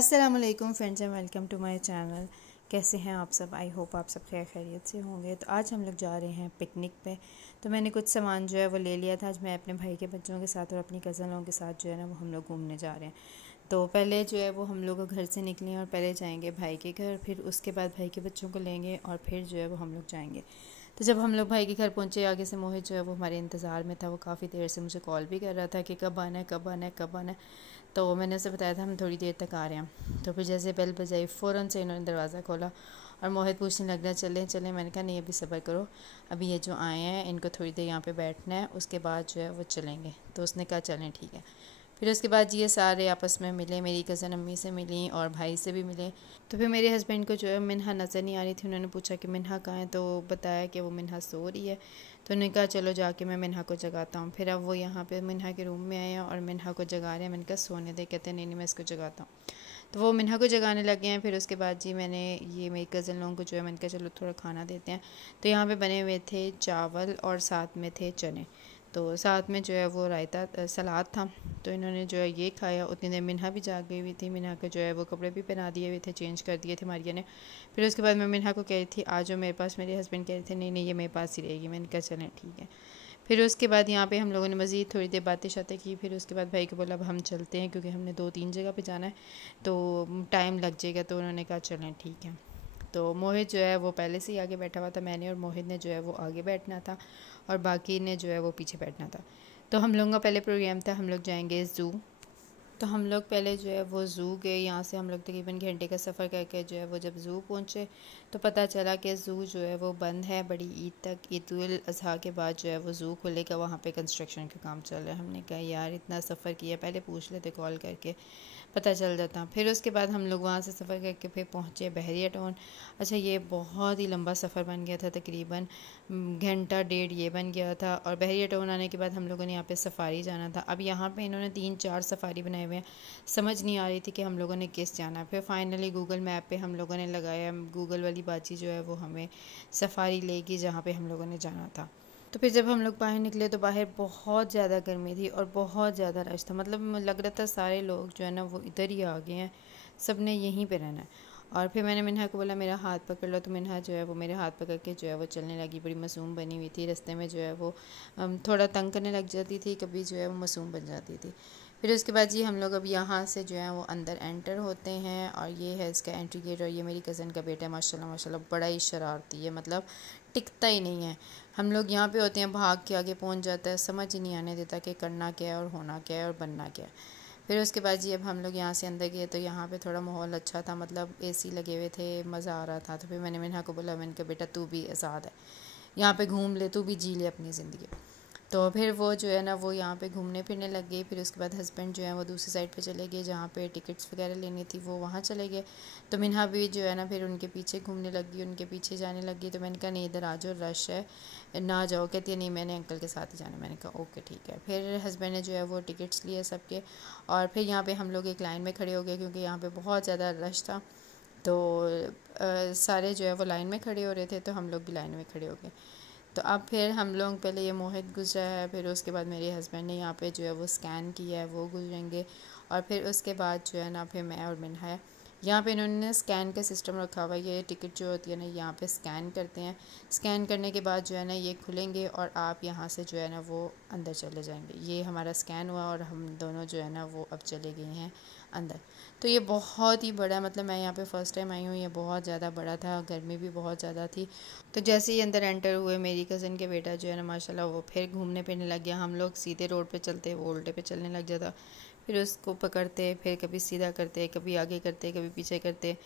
अस्सलामुअलैकुम friends and welcome to my channel. कैसे हैं आप सब? आई होप आप सब खैरियत से होंगे। तो आज हम लोग जा रहे हैं पिकनिक पे। तो मैंने कुछ सामान जो है वो ले लिया था। आज मैं अपने भाई के बच्चों के साथ और अपनी कज़न लोगों के साथ जो है ना वो हम लोग घूमने जा रहे हैं। तो पहले जो है वो हम लोग घर से निकले और पहले जाएंगे भाई के घर, फिर उसके बाद भाई के बच्चों को लेंगे और फिर जो है वो हम लोग जाएंगे। तो जब हम लोग भाई के घर पहुँचे, आगे से मोहित जो है वो हमारे इंतज़ार में था। वो काफ़ी देर से मुझे कॉल भी कर रहा था कि कब आना है, कब आना है, कब आना है। तो मैंने उसे बताया था हम थोड़ी देर तक आ रहे हैं। तो फिर जैसे बेल बजाई फ़ौरन से इन्होंने दरवाज़ा खोला और मोहित पूछने लग रहा चलें चलें। मैंने कहा नहीं, अभी सब्र करो, अभी ये जो आए हैं इनको थोड़ी देर यहाँ पे बैठना है, उसके बाद जो है वो चलेंगे। तो उसने कहा चलें ठीक है। फिर उसके बाद ये सारे आपस में मिले, मेरी कज़न अम्मी से मिली और भाई से भी मिले। तो फिर मेरे हस्बैंड को जो है मिन्हा नज़र नहीं आ रही थी। उन्होंने पूछा कि मिन्हा कहाँ है, तो बताया कि वो मिन्हा सो रही है। तो उन्होंने कहा चलो जाके मैं मिन्हा को जगाता हूँ। फिर अब वो यहाँ पे मिन्हा के रूम में आए हैं और मिन्हा को जगा रहे हैं। मैंने कहा सोने दे। कहते नहीं नहीं मैं इसको जगाता हूँ। तो वो मिन्हा को जगाने लगे हैं। फिर उसके बाद जी मैंने ये मेरी कज़न लोगों को जो है मैंने कहा चलो थोड़ा खाना देते हैं। तो यहाँ पे बने हुए थे चावल और साथ में थे चने। तो साथ में जो है वो रायता सलाद था। तो इन्होंने जो है ये खाया। उतनी देर मिन्हा भी जाग गई हुई थी। मिन्हा के जो है वो कपड़े भी पहना दिए हुए थे, चेंज कर दिए थे मारिया ने। फिर उसके बाद मैं मिन्हा को कह रही थी आ जाओ मेरे पास। मेरे हस्बैंड कह रहे थे नहीं नहीं ये मेरे पास ही रहेगी। मैंने कहा चलें ठीक है। फिर उसके बाद यहाँ पे हम लोगों ने मज़ीद थोड़ी देर बातें शातें की। फिर उसके बाद भाई को बोला अब हम चलते हैं क्योंकि हमने 2-3 जगह पे जाना है तो टाइम लग जाएगा। तो उन्होंने कहा चलें ठीक है। तो मोहित जो है वो पहले से ही आगे बैठा हुआ था। मैंने और मोहित ने जो है वो आगे बैठना था और बाकी ने जो है वो पीछे बैठना था। तो हम लोगों का पहले प्रोग्राम था हम लोग जाएंगे ज़ू। तो हम लोग पहले जो है वो ज़ू गए। यहाँ से हम लोग तकरीबन घंटे का सफ़र करके जो है वो जब ज़ू पहुँचे तो पता चला कि ज़ू जो है वो बंद है बड़ी ईद तक। ईद उल अज़हा के बाद जो है वो ज़ू खुलेगा, वहाँ पे कंस्ट्रक्शन का काम चल रहा है। हमने कहा यार इतना सफ़र किया, पहले पूछ लेते कॉल करके, पता चल जाता। फिर उसके बाद हम लोग वहाँ से सफ़र करके फिर पहुँचे बहरिया टाउन। अच्छा ये बहुत ही लंबा सफ़र बन गया था, तकरीबन घंटा डेढ़ ये बन गया था। और बहरिया टाउन आने के बाद हम लोगों ने यहाँ पे सफ़ारी जाना था। अब यहाँ पे इन्होंने 3-4 सफ़ारी बनाए हुए हैं, समझ नहीं आ रही थी कि हम लोगों ने किस जाना है। फिर फाइनली गूगल मैप पे हम लोगों ने लगाया, गूगल वाली बाजी जो है वो हमें सफ़ारी लेगी जहाँ पे हम लोगों ने जाना था। तो फिर जब हम लोग बाहर निकले तो बाहर बहुत ज़्यादा गर्मी थी और बहुत ज़्यादा रश था। मतलब लग रहा था सारे लोग जो है ना वो इधर ही आ गए हैं, सब ने यहीं पे रहना है। और फिर मैंने मिन्हा को बोला मेरा हाथ पकड़ लो। तो मिन्हा जो है वो मेरे हाथ पकड़ के जो है वो चलने लगी। बड़ी मासूम बनी हुई थी। रास्ते में जो है वो थोड़ा तंग करने लग जाती थी, कभी जो है वो मासूम बन जाती थी। फिर उसके बाद जी हम लोग अब यहाँ से जो है वो अंदर एंटर होते हैं और ये है इसका एंट्री गेट। और ये मेरी कज़न का बेटा है, माशाल्लाह माशाल्लाह बड़ा ही शरारती है, मतलब टिकता ही नहीं है। हम लोग यहाँ पे होते हैं, भाग के आगे पहुँच जाता है, समझ ही नहीं आने देता कि करना क्या है और होना क्या है और बनना क्या है। फिर उसके बाद जी अब हम लोग यहाँ से अंदर गए तो यहाँ पे थोड़ा माहौल अच्छा था, मतलब एसी लगे हुए थे, मज़ा आ रहा था। तो फिर मैंने मिन्हा को बोला, मैंने कहा बेटा तू भी आज़ाद है, यहाँ पे घूम ले, तू भी जी ले अपनी ज़िंदगी। तो फिर वो जो है ना वो यहाँ पे घूमने फिरने लग गई। फिर उसके बाद हस्बैंड जो है वो दूसरी साइड पे चले गए जहाँ पे टिकट्स वगैरह लेनी थी, वो वहाँ चले गए। तो मिन्हा भी जो है ना फिर उनके पीछे घूमने लगी, उनके पीछे जाने लगी। तो मैंने कहा नहीं इधर आ जाओ, रश है ना जाओ। कहती है नहीं मैंने अंकल के साथ ही जाना। मैंने कहा ओके ठीक है। फिर हस्बैंड ने जो है वो टिकट्स लिए सबके और फिर यहाँ पर हम लोग एक लाइन में खड़े हो गए क्योंकि यहाँ पर बहुत ज़्यादा रश था। तो सारे जो है वो लाइन में खड़े हो रहे थे तो हम लोग भी लाइन में खड़े हो गए। तो अब फिर हम लोग पहले ये मोहित गुजरा है, फिर उसके बाद मेरे हस्बैंड ने यहाँ पे जो है वो स्कैन किया है, वो गुजरेंगे। और फिर उसके बाद जो है ना फिर मैं और मिन्हा है। यहाँ पे इन्होंने स्कैन का सिस्टम रखा हुआ है। ये टिकट जो होती है ना यहाँ पे स्कैन करते हैं, स्कैन करने के बाद जो है ना ये खुलेंगे और आप यहाँ से जो है ना वो अंदर चले जाएंगे। ये हमारा स्कैन हुआ और हम दोनों जो है ना वो अब चले गए हैं अंदर। तो ये बहुत ही बड़ा, मतलब मैं यहाँ पे फ़र्स्ट टाइम आई हूँ, ये बहुत ज़्यादा बड़ा था, गर्मी भी बहुत ज़्यादा थी। तो जैसे ही अंदर एंटर हुए मेरी कज़न के बेटा जो है ना माशाल्लाह वो फिर घूमने फिरने लग गया। हम लोग सीधे रोड पे चलते, वो उल्टे पे चलने लग जाता। फिर उसको पकड़ते, फिर कभी सीधा करते, कभी आगे करते, कभी पीछे करते।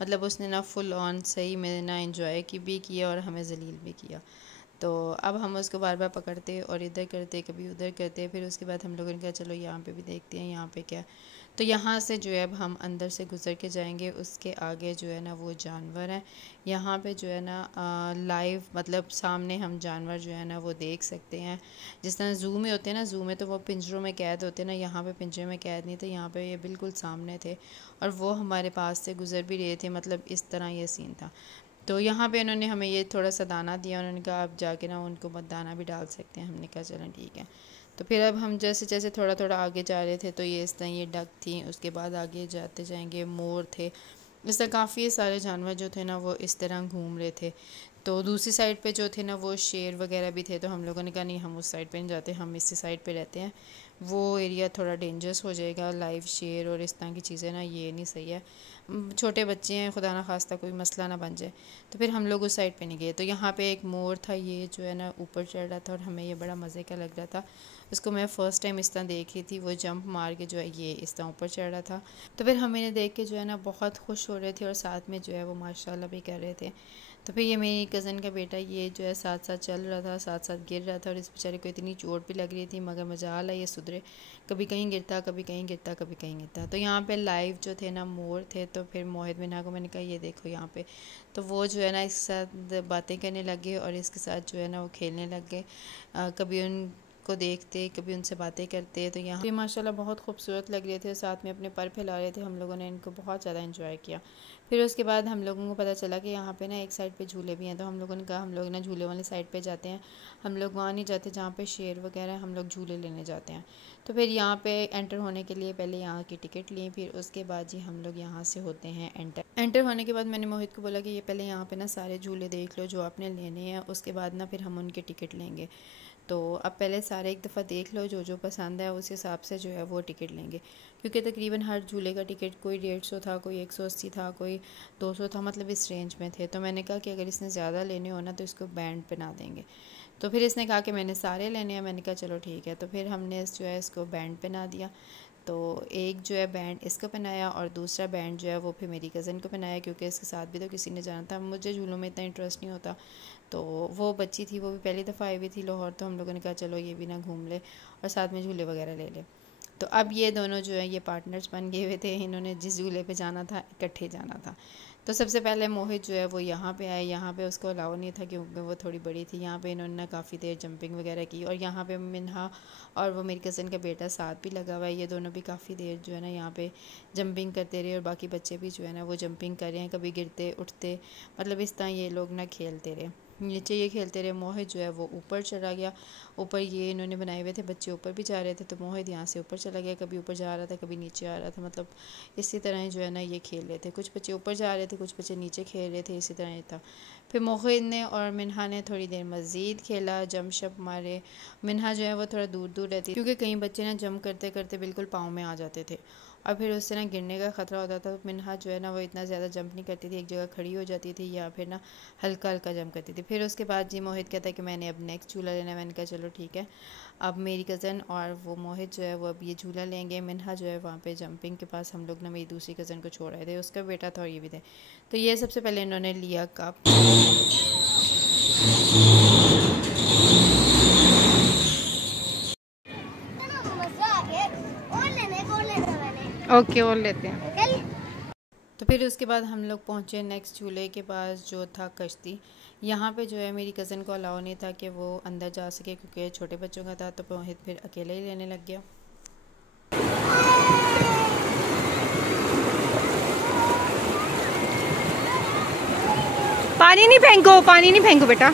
मतलब उसने ना फुल ऑन सही में ना एंजॉय की भी किया और हमें ज़लील भी किया। तो अब हम उसको बार बार पकड़ते और इधर करते, कभी उधर करते। फिर उसके बाद हम लोगों ने कहा चलो यहाँ पे भी देखते हैं यहाँ पे क्या। तो यहाँ से जो है अब हम अंदर से गुज़र के जाएंगे। उसके आगे जो है ना वो जानवर हैं। यहाँ पे जो है ना लाइव, मतलब सामने हम जानवर जो है ना वो देख सकते हैं। जिस तरह ज़ू में होते हैं ना, ज़ू में तो वो पिंजरों में कैद होते हैं ना, यहाँ पे पिंजरे में कैद नहीं थे, यहाँ पे ये बिल्कुल सामने थे और वो हमारे पास से गुज़र भी रहे थे। मतलब इस तरह ये सीन था। तो यहाँ पे उन्होंने हमें ये थोड़ा सा दाना दिया, उन्होंने कहा आप जाके ना उनको मत दाना भी डाल सकते हैं। हमने कहा चलें ठीक है। तो फिर अब हम जैसे जैसे थोड़ा थोड़ा आगे जा रहे थे तो ये इस तरह ये डक थी, उसके बाद आगे जाते जाएंगे मोर थे, इस तरह काफ़ी सारे जानवर जो थे ना वो इस तरह घूम रहे थे। तो दूसरी साइड पे जो थे ना वो शेर वगैरह भी थे, तो हम लोगों ने कहा नहीं हम उस साइड पे नहीं जाते, हम इसी साइड पे रहते हैं, वो एरिया थोड़ा डेंजरस हो जाएगा, लाइव शेर और इस तरह की चीज़ें ना ये नहीं सही है, छोटे बच्चे हैं, खुदा ना खास्ता कोई मसला ना बन जाए। तो फिर हम लोग उस साइड पे नहीं गए। तो यहाँ पे एक मोर था, ये जो है ना ऊपर चढ़ रहा था और हमें ये बड़ा मज़े का लग रहा था। उसको मैं फ़र्स्ट टाइम इस तरह देख रही थी, वो जंप मार के जो है ये इस तरह ऊपर चढ़ रहा था। तो फिर हम इन्हें देख के जो है ना बहुत खुश हो रहे थे और साथ में जो है वो माशाल्लाह भी कर रहे थे। तो फिर ये मेरी कज़न का बेटा ये जो है साथ साथ चल रहा था, साथ साथ गिर रहा था और इस बेचारे को इतनी चोट भी लग रही थी, मगर मजाल है ये सुधरे, कभी कहीं गिरता कभी कहीं गिरता कभी कहीं गिरता। तो यहाँ पे लाइव जो थे ना मोर थे, तो फिर मोहित मिन्हा को मैंने कहा ये देखो यहाँ पे, तो वो जो है ना इसके साथ बातें करने लगे और इसके साथ जो है ना वो खेलने लग गए, कभी उनको देखते कभी उनसे बातें करते। तो यहाँ पे माशाल्लाह बहुत खूबसूरत लग रहे थे, साथ में अपने पर फैला रहे थे, हम लोगों ने इनको बहुत ज़्यादा एंजॉय किया। फिर उसके बाद हम लोगों को पता चला कि यहाँ पे ना एक साइड पे झूले भी हैं, तो हम लोगों ने कहा हम लोग ना झूले वाली साइड पे जाते हैं, हम लोग वहाँ नहीं जाते जहाँ पे शेर वगैरह, हम लोग झूले लेने जाते हैं। तो फिर यहाँ पे एंटर होने के लिए पहले यहाँ की टिकट ली, फिर उसके बाद जी हम लोग यहाँ से होते हैं एंटर होने के बाद मैंने मोहित को बोला कि ये पहले यहाँ पे ना सारे झूले देख लो जो आपने लेने हैं, उसके बाद ना फिर हम उनकी टिकट लेंगे। तो अब पहले सारे एक दफ़ा देख लो, जो जो पसंद है उस हिसाब से जो है वो टिकट लेंगे, क्योंकि तकरीबन हर झूले का टिकट कोई 150 था, कोई 180 था, कोई 200 था, मतलब इस रेंज में थे। तो मैंने कहा कि अगर इसने ज़्यादा लेने हो ना तो इसको बैंड पहना देंगे। तो फिर इसने कहा कि मैंने सारे लेने हैं, मैंने कहा चलो ठीक है। तो फिर हमने जो है इसको बैंड पहना दिया। तो एक जो है बैंड इसको पहनाया और दूसरा बैंड जो है वो फिर मेरी कज़न को पहनाया, क्योंकि इसके साथ भी तो किसी ने जाना था, मुझे झूलों में इतना इंटरेस्ट नहीं होता। तो वो बच्ची थी, वो भी पहली दफ़ा आई हुई थी लाहौर, तो हम लोगों ने कहा चलो ये भी ना घूम ले और साथ में झूले वगैरह ले ले। तो अब ये दोनों जो है ये पार्टनर्स बन गए हुए थे, इन्होंने जिस झूले पे जाना था इकट्ठे जाना था। तो सबसे पहले मोहित जो है वो यहाँ पे आए, यहाँ पे उसको अलाउ नहीं था क्योंकि वो थोड़ी बड़ी थी। यहाँ पे इन्होंने काफ़ी देर जंपिंग वगैरह की और यहाँ पे मिन्हा और वो मेरी कज़न का बेटा साथ भी लगा हुआ है, ये दोनों भी काफ़ी देर जो है ना यहाँ पे जंपिंग करते रहे और बाकी बच्चे भी जो है ना वो जंपिंग कर रहे हैं, कभी गिरते उठते, मतलब इस तरह ये लोग ना खेलते रहे। नीचे ये खेलते रहे, मोहित जो है वो ऊपर चला गया, ऊपर ये इन्होंने बनाए हुए थे, बच्चे ऊपर भी जा रहे थे, तो मोहित यहाँ से ऊपर चला गया, कभी ऊपर जा रहा था कभी नीचे आ रहा था, मतलब इसी तरह जो है ना ये खेल रहे थे, कुछ बच्चे ऊपर जा रहे थे कुछ बच्चे नीचे खेल रहे थे, इसी तरह ये था। फिर मोहित ने और मिन्हा ने थोड़ी देर मज़ीद खेला, जंप शप मारे। मिन्हा जो है वो थोड़ा दूर दूर रहती क्योंकि कई बच्चे ना जंप करते करते बिल्कुल पाँव में आ जाते थे और फिर उससे ना गिरने का ख़तरा होता था। मिन्हा जो है ना वो इतना ज़्यादा जंप नहीं करती थी, एक जगह खड़ी हो जाती थी या फिर ना हल्का हल्का जंप करती थी। फिर उसके बाद जी मोहित कहता है कि मैंने अब नेक्स्ट झूला लेना है, मैंने कहा चलो ठीक है। अब मेरी कज़न और वो मोहित जो है वो अब ये झूला लेंगे। मिन्हा जो है वहाँ पे जंपिंग के पास, हम लोग ना मेरी दूसरी कज़न को छोड़ आए थे, उसका बेटा था और ये भी थे। तो ये सबसे पहले इन्होंने लिया कप। ओके और लेते हैं। तो फिर उसके बाद हम लोग पहुँचे नेक्स्ट झूले के पास जो था कश्ती। यहाँ पे जो है मेरी कज़न को अलाउ नहीं था कि वो अंदर जा सके क्योंकि छोटे बच्चों का था, तो मोहित फिर अकेले ही लेने लग गया। पानी नहीं फेंको बेटा।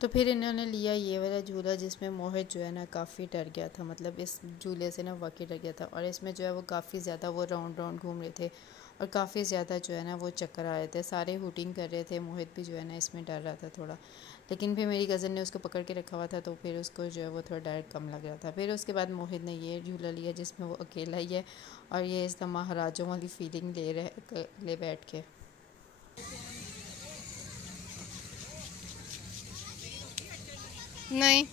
तो फिर इन्होंने लिया ये वाला झूला जिसमें मोहित जो है ना काफ़ी डर गया था, मतलब इस झूले से ना वाकई डर गया था और इसमें जो है वो काफ़ी ज़्यादा वो राउंड राउंड घूम रहे थे और काफ़ी ज़्यादा जो है ना वो चक्कर आ रहे थे, सारे हूटिंग कर रहे थे। मोहित भी जो है ना इसमें डर रहा था थोड़ा, लेकिन फिर मेरी कज़न ने उसको पकड़ के रखा हुआ था तो फिर उसको जो है वो थोड़ा डर कम लग रहा था। फिर उसके बाद मोहित ने ये झूला लिया जिसमें वो अकेला ही है और ये इस महाराजों वाली फीलिंग ले बैठ के। नहीं।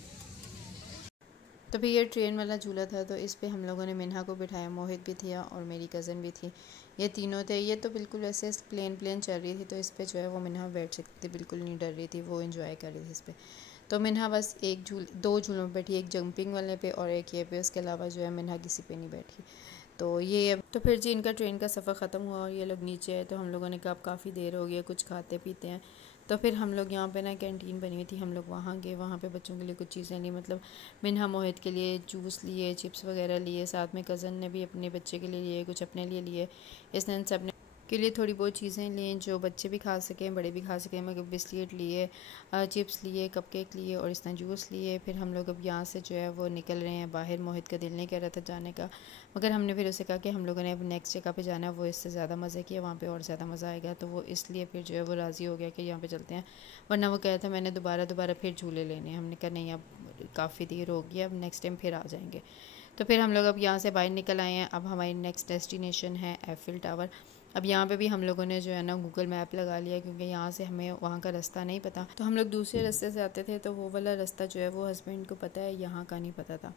तो फिर ये ट्रेन वाला झूला था, तो इस पे हम लोगों ने मिन्हा को बिठाया, मोहित भी थी और मेरी कज़न भी थी, ये तीनों थे। ये तो बिल्कुल ऐसे प्लेन चल रही थी, तो इस पे जो है वो मिन्हा बैठ सकती थी, बिल्कुल नहीं डर रही थी, वो एंजॉय कर रही थी इस पर। तो मिन्हा बस दो झूलों में बैठी, एक जंपिंग वाले पे और एक ये पे, उसके अलावा जो है मिन्हा किसी पे नहीं बैठी। तो ये तो फिर जी इनका ट्रेन का सफ़र ख़त्म हुआ और ये लोग नीचे आए, तो हम लोगों ने कहा अब काफ़ी देर हो गई है, कुछ खाते पीते हैं। तो फिर हम लोग यहाँ पे ना कैंटीन बनी हुई थी, हम लोग वहाँ गए, वहाँ पे बच्चों के लिए कुछ चीज़ें ली, मतलब मिन्हा मोहित के लिए जूस लिए, चिप्स वगैरह लिए, साथ में कज़न ने भी अपने बच्चे के लिए लिए, कुछ अपने लिए लिए। इसने सब ने के लिए थोड़ी बहुत चीज़ें ली जो बच्चे भी खा सकें, बड़े भी खा सकें, मतलब बिस्किट लिए, चिप्स लिए, कपकेक लिए और इस तरह जूस लिए। फिर हम लोग अब यहाँ से जो है वो निकल रहे हैं बाहर। मोहित का दिल नहीं कर रहा था जाने का, मगर हमने फिर उसे कहा कि हम लोगों ने अब नेक्स्ट जगह पे जाना है, वो इससे ज़्यादा मज़े किया, वहाँ पे और ज़्यादा मज़ा आएगा। तो वो इसलिए फिर जो है वो राज़ी हो गया कि यहाँ पे चलते हैं, वरना वो कह रहा था मैंने दोबारा फिर झूले लेने हैं। हमने कहा नहीं, अब काफ़ी देर हो गई, अब नेक्स्ट टाइम फिर आ जाएंगे। तो फिर हम लोग अब यहाँ से बाहर निकल आए हैं। अब हमारी नेक्स्ट डेस्टिनेशन है एफिल टावर। अब यहाँ पे भी हम लोगों ने जो है ना गूगल मैप लगा लिया, क्योंकि यहाँ से हमें वहाँ का रास्ता नहीं पता। तो हम लोग दूसरे रास्ते से आते थे, तो वो वाला रास्ता जो है वो हस्बैंड को पता है, यहाँ का नहीं पता था।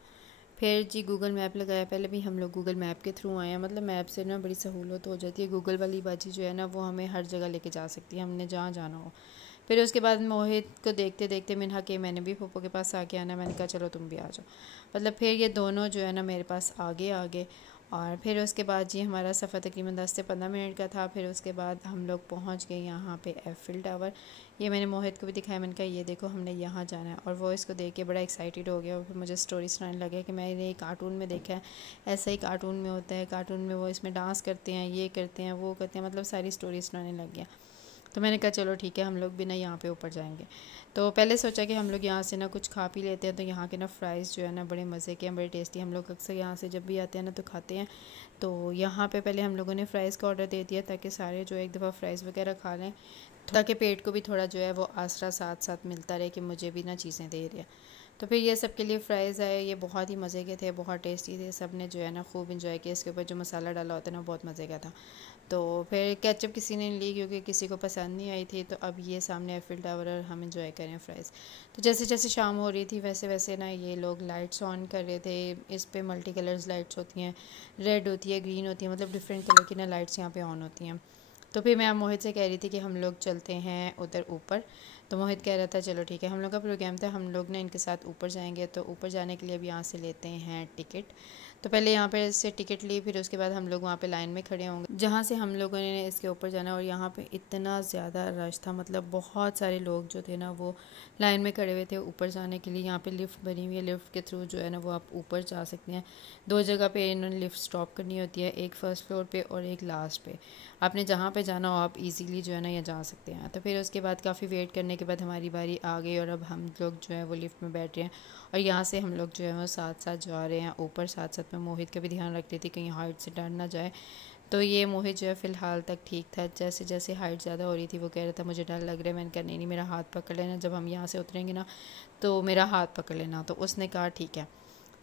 फिर जी गूगल मैप लगाया, पहले भी हम लोग गूगल मैप के थ्रू आए हैं, मतलब मैप से ना बड़ी सहूलत हो जाती है। गूगल वाली बाजी जो है ना वो हमें हर जगह लेके जा सकती है, हमने जहाँ जाना हो। फिर उसके बाद मोहित को देखते देखते मिन्हा के मैंने भी फूफो के पास आके आना, मैंने कहा चलो तुम भी आ जाओ। मतलब फिर ये दोनों जो है ना मेरे पास आगे आगे। और फिर उसके बाद जी हमारा सफ़र तकरीबन 10 से 15 मिनट का था। फिर उसके बाद हम लोग पहुंच गए यहाँ पे एफिल टावर। ये मैंने मोहित को भी दिखाया, मैंने कहा ये देखो हमने यहाँ जाना है, और वो इसको देख के बड़ा एक्साइटेड हो गया। और फिर मुझे स्टोरी सुनाने लगा कि मैंने एक कार्टून में देखा है, ऐसा ही कार्टून में होता है, कार्टून में वो इसमें डांस करते हैं, ये करते हैं, वो करते हैं, मतलब सारी स्टोरी सुनाने लग गया। तो मैंने कहा चलो ठीक है, हम लोग भी ना यहाँ पे ऊपर जाएंगे। तो पहले सोचा कि हम लोग यहाँ से ना कुछ खा पी लेते हैं। तो यहाँ के ना फ्राइज़ जो है ना बड़े मज़े के हैं, बड़े टेस्टी। हम लोग अक्सर यहाँ से जब भी आते हैं ना तो खाते हैं। तो यहाँ पे पहले हम लोगों ने फ़्राइज़ का ऑर्डर दे दिया, ताकि सारे जो एक दफ़ा फ़्राइज़ वगैरह खा लें, ताकि पेट को भी थोड़ा जो है वो आसरा साथ साथ मिलता रहे कि मुझे भी ना चीज़ें दे रहे हैं। तो फिर ये सब के लिए फ़्राइज़ आए, ये बहुत ही मज़े के थे, बहुत टेस्टी थे। सब ने जो है ना खूब इंजॉय किया। इसके ऊपर जो मसाला डाला होता है ना बहुत मज़े का था। तो फिर केचप किसी ने ली, क्योंकि किसी को पसंद नहीं आई थी। तो अब ये सामने एफिल टावर और हम इंजॉय करें फ़्राइज़। तो जैसे जैसे शाम हो रही थी वैसे वैसे ना ये लोग लाइट्स ऑन कर रहे थे। इस पे मल्टी कलर्स लाइट्स होती हैं, रेड होती है, ग्रीन होती है, मतलब डिफरेंट कलर की ना लाइट्स यहाँ पे ऑन होती हैं। तो फिर मैं मोहित से कह रही थी कि हम लोग चलते हैं उधर ऊपर। तो मोहित कह रहा था चलो ठीक है। हम लोग का प्रोग्राम था हम लोग ना इनके साथ ऊपर जाएंगे। तो ऊपर जाने के लिए अब यहाँ से लेते हैं टिकट। तो पहले यहाँ पे से टिकट ली, फिर उसके बाद हम लोग वहाँ पे लाइन में खड़े होंगे जहाँ से हम लोगों ने इसके ऊपर जाना। और यहाँ पे इतना ज़्यादा रश था, मतलब बहुत सारे लोग जो थे ना वो लाइन में खड़े हुए थे ऊपर जाने के लिए। यहाँ पे लिफ्ट बनी हुई है, लिफ्ट के थ्रू जो है ना वो आप ऊपर जा सकते हैं। 2 जगह पे इन्होंने लिफ्ट स्टॉप करनी होती है, एक फ़र्स्ट फ्लोर पे और एक लास्ट पे। आपने जहाँ पे जाना हो आप इजीली जो है ना ये जा सकते हैं। तो फिर उसके बाद काफ़ी वेट करने के बाद हमारी बारी आ गई, और अब हम लोग जो है वो लिफ्ट में बैठ रहे हैं। और यहाँ से हम लोग जो है वो साथ साथ जा रहे हैं ऊपर। साथ साथ में मोहित का भी ध्यान रख रही थी कहीं हाइट से डर ना जाए। तो ये मोहित जो है फ़िलहाल तक ठीक था। जैसे जैसे हाइट ज़्यादा हो रही थी वो कह रहा था मुझे डर लग रहा है। मैंने कहा नहीं मेरा हाथ पकड़ लेना, जब हम यहाँ से उतरेंगे ना तो मेरा हाथ पकड़ लेना। तो उसने कहा ठीक है।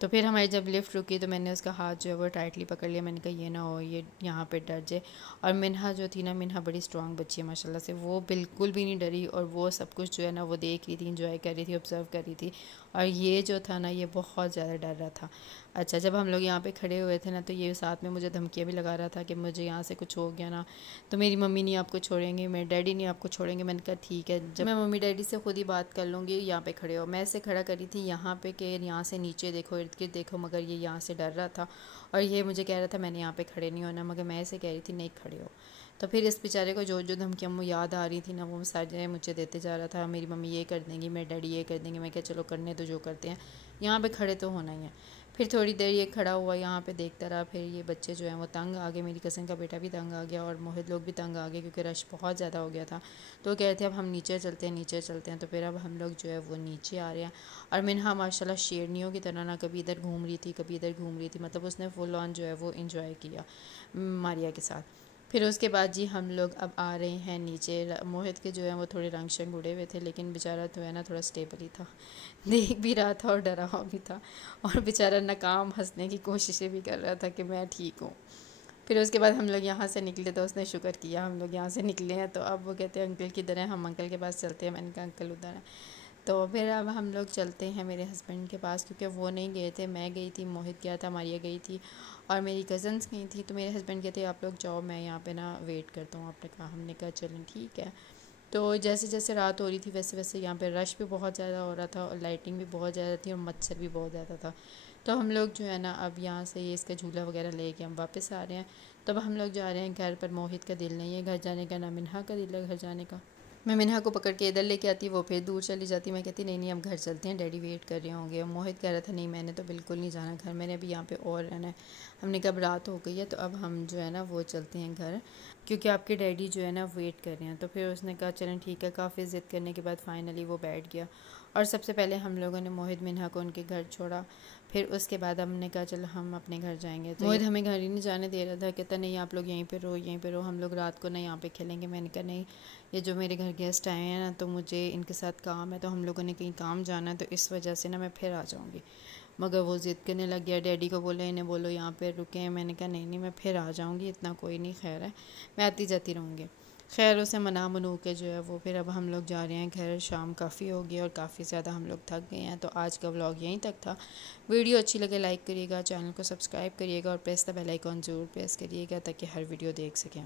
तो फिर हमारी जब लिफ्ट रुकी तो मैंने उसका हाथ जो है वो टाइटली पकड़ लिया। मैंने कहा ये ना हो ये यहाँ पे डर जाए। और मिन्हा जो थी ना, मिन्हा बड़ी स्ट्रांग बच्ची है माशाल्लाह से, वो बिल्कुल भी नहीं डरी, और वो सब कुछ जो है ना वो देख रही थी, इंजॉय कर रही थी, ऑब्ज़र्व कर रही थी। और ये जो था ना ये बहुत ज़्यादा डर रहा था। अच्छा, जब हम लोग यहाँ पे खड़े हुए थे ना तो ये साथ में मुझे धमकियाँ भी लगा रहा था कि मुझे यहाँ से कुछ हो गया ना तो मेरी मम्मी नहीं आपको छोड़ेंगे, मेरे डैडी नहीं आपको छोड़ेंगे। मैंने कहा ठीक है, जब मैं मम्मी डैडी से खुद ही बात कर लूँगी, यहाँ पे खड़े हो। मैं ऐसे खड़ा करी थी यहाँ पे कि यहाँ से नीचे देखो, इर्द गिर्द देखो, मगर ये यहाँ से डर रहा था। और ये मुझे कह रहा था मैंने यहाँ पे खड़े नहीं होना, मगर मैं ऐसे कह रही थी नहीं खड़े हो। तो फिर इस बेचारे को जो जो धमकियाँ मुझे याद आ रही थी ना वो सारे मुझे देते जा रहा था। मेरी मम्मी ये कर देंगी, मेरे डैडी ये कर देंगे। मैं क्या चलो करने तो जो करते हैं, यहाँ पे खड़े तो होना ही है। फिर थोड़ी देर ये खड़ा हुआ यहाँ पे देखता रहा। फिर ये बच्चे जो हैं वो तंग आ गए, मेरी कज़न का बेटा भी तंग आ गया और मोहित लोग भी तंग आ गए, क्योंकि रश बहुत ज़्यादा हो गया था। तो कहते अब हम नीचे चलते हैं, नीचे चलते हैं। तो फिर अब हम लोग जो है वो नीचे आ रहे हैं। और मिन्हा माशाल्लाह शेरनियों की तरह ना कभी इधर घूम रही थी, कभी इधर घूम रही थी, मतलब उसने फुल ऑन जो है वो इन्जॉय किया मारिया के साथ। फिर उसके बाद जी हम लोग अब आ रहे हैं नीचे। मोहित के जो है वो थोड़े रंग शंग उड़े हुए थे, लेकिन बेचारा तो है ना थोड़ा स्टेबल ही था, देख भी रहा था और डरा हुआ भी था। और बेचारा नाकाम हंसने की कोशिशें भी कर रहा था कि मैं ठीक हूँ। फिर उसके बाद हम लोग यहाँ से निकले तो उसने शुक्र किया हम लोग यहाँ से निकले हैं। तो अब वो कहते हैं अंकल किधर हैं, हम अंकल के पास चलते हैं। मैंने कहा अंकल उधर हैं। तो फिर अब हम लोग चलते हैं मेरे हस्बैंड के पास, क्योंकि वो नहीं गए थे, मैं गई थी, मोहित गया था, मारिया गई थी और मेरी कज़न्स गई थी। तो मेरे हस्बैंड कहते आप लोग जाओ, मैं यहाँ पे ना वेट करता हूँ। आपने कहा, हमने कहा चलें ठीक है। तो जैसे जैसे रात हो रही थी वैसे वैसे यहाँ पे रश भी बहुत ज़्यादा हो रहा था, और लाइटिंग भी बहुत ज़्यादा थी, और मच्छर भी बहुत ज़्यादा था। तो हम लोग जो है ना अब यहाँ से ये इसका झूला वगैरह लेके हम वापस आ रहे हैं। तो अब हम लोग जा रहे हैं घर पर। मोहित का दिल नहीं है घर जाने का, ना मिन्हा का दिल है घर जाने का। मैं मिन्हा को पकड़ के इधर लेके आती, वो फिर दूर चली जाती। मैं कहती नहीं नहीं अब घर चलते हैं, डैडी वेट कर रहे होंगे। मोहित कह रहा था नहीं मैंने तो बिल्कुल नहीं जाना घर, मैंने अभी यहाँ पे और रहना है। हमने कब रात हो गई है तो अब हम जो है ना वो चलते हैं घर, क्योंकि आपके डैडी जो है ना वेट कर रहे हैं। तो फिर उसने कहा चलें ठीक है। काफ़ी ज़िद करने के बाद फ़ाइनली वो बैठ गया और सबसे पहले हम लोगों ने मोहित मिन्हा को उनके घर छोड़ा। फिर उसके बाद हमने कहा चलो हम अपने घर जाएंगे। तो मोहित हमें घर ही नहीं जाने दे रहा था, कहता नहीं आप लोग यहीं पे रहो यहीं पे रहो, हम लोग रात को ना यहाँ पे खेलेंगे। मैंने कहा नहीं, ये जो मेरे घर गेस्ट आए हैं ना तो मुझे इनके साथ काम है, तो हम लोगों ने कहीं काम जाना है, तो इस वजह से ना मैं फिर आ जाऊँगी। मगर वो ज़िद करने लग गया, डैडी को बोला इन्हें बोलो यहाँ पे रुके हैं। मैंने कहा नहीं नहीं मैं फिर आ जाऊँगी, इतना कोई नहीं, खैर है मैं आती जाती रहूँगी। खैर उसे मना मनू के जो है वो फिर अब हम लोग जा रहे हैं घर। शाम काफ़ी हो गई और काफ़ी ज़्यादा हम लोग थक गए हैं। तो आज का व्लॉग यहीं तक था। वीडियो अच्छी लगे लाइक करिएगा, चैनल को सब्सक्राइब करिएगा और प्रेस द बेल आइकॉन ज़रूर प्रेस करिएगा ताकि हर वीडियो देख सकें।